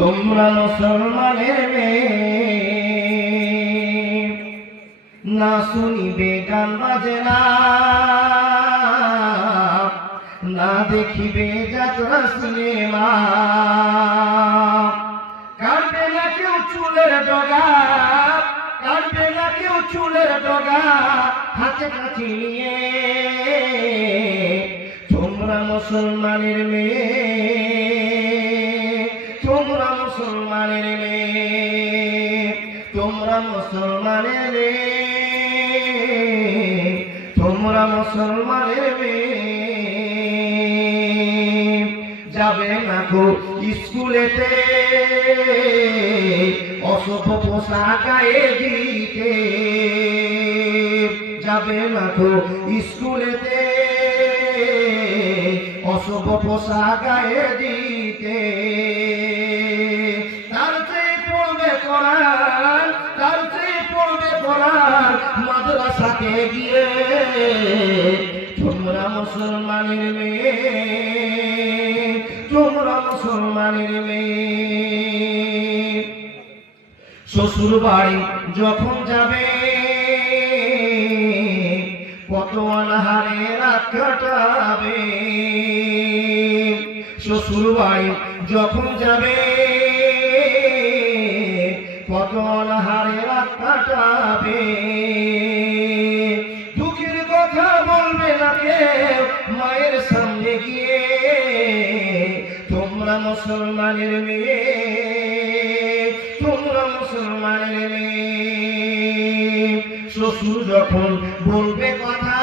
তোমরা মুসলমানের মেয়ে। না শুনিবে গান বাজে না দেখিবে যাত্রা সিনেমা। কাটবে না কেউ চুলের ডগা, কাটবে না কেউ চুলের ডগা, হাতে কাছে নিয়ে। তোমরা মুসলমানের মেয়ে। মুসলমানের তোমরা মুসলমানের তোমরা মুসলমানের যাবে না গো স্কুলেতে অসভ্য পোশাক দিতে। যাবে না গো স্কুলেতে অসভ্য পোশাক দিতে। কোরআন মাদ্রাসাতে গিয়ে তোমরা মুসলমানের মেয়ে, তোমরা মুসলমানের মেয়ে। শ্বশুর বাড়ি যখন যাবে, কত অনাহারে রাত কাটাবে। শ্বশুর বাড়ি যখন যাবে, কত অনাহারে কাটাবে দুঃখের কথা বলবে না কেউ, মায়ের সামনে গিয়ে। তোমরা মুসলমানের মেয়ে, তোমরা মুসলমানের মেয়ে। শ্বশুর যখন বলবে কথা,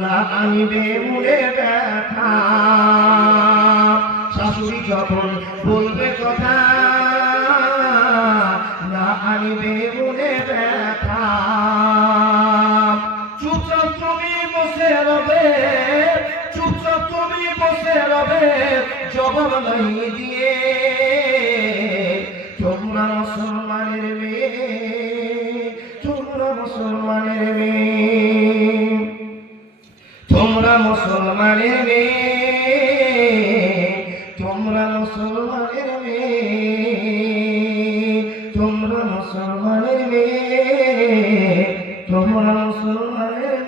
না আনিবে মনে ব্যথা। নাই দিয়ে তোমরা মুসলমানের মেয়ে, তোমরা মুসলমানের মেয়ে, তোমরা মুসলমানের মেয়ে, তোমরা মুসলমানের মেয়ে মুসলমানের মেয়ে, তোমরা মুসলমানের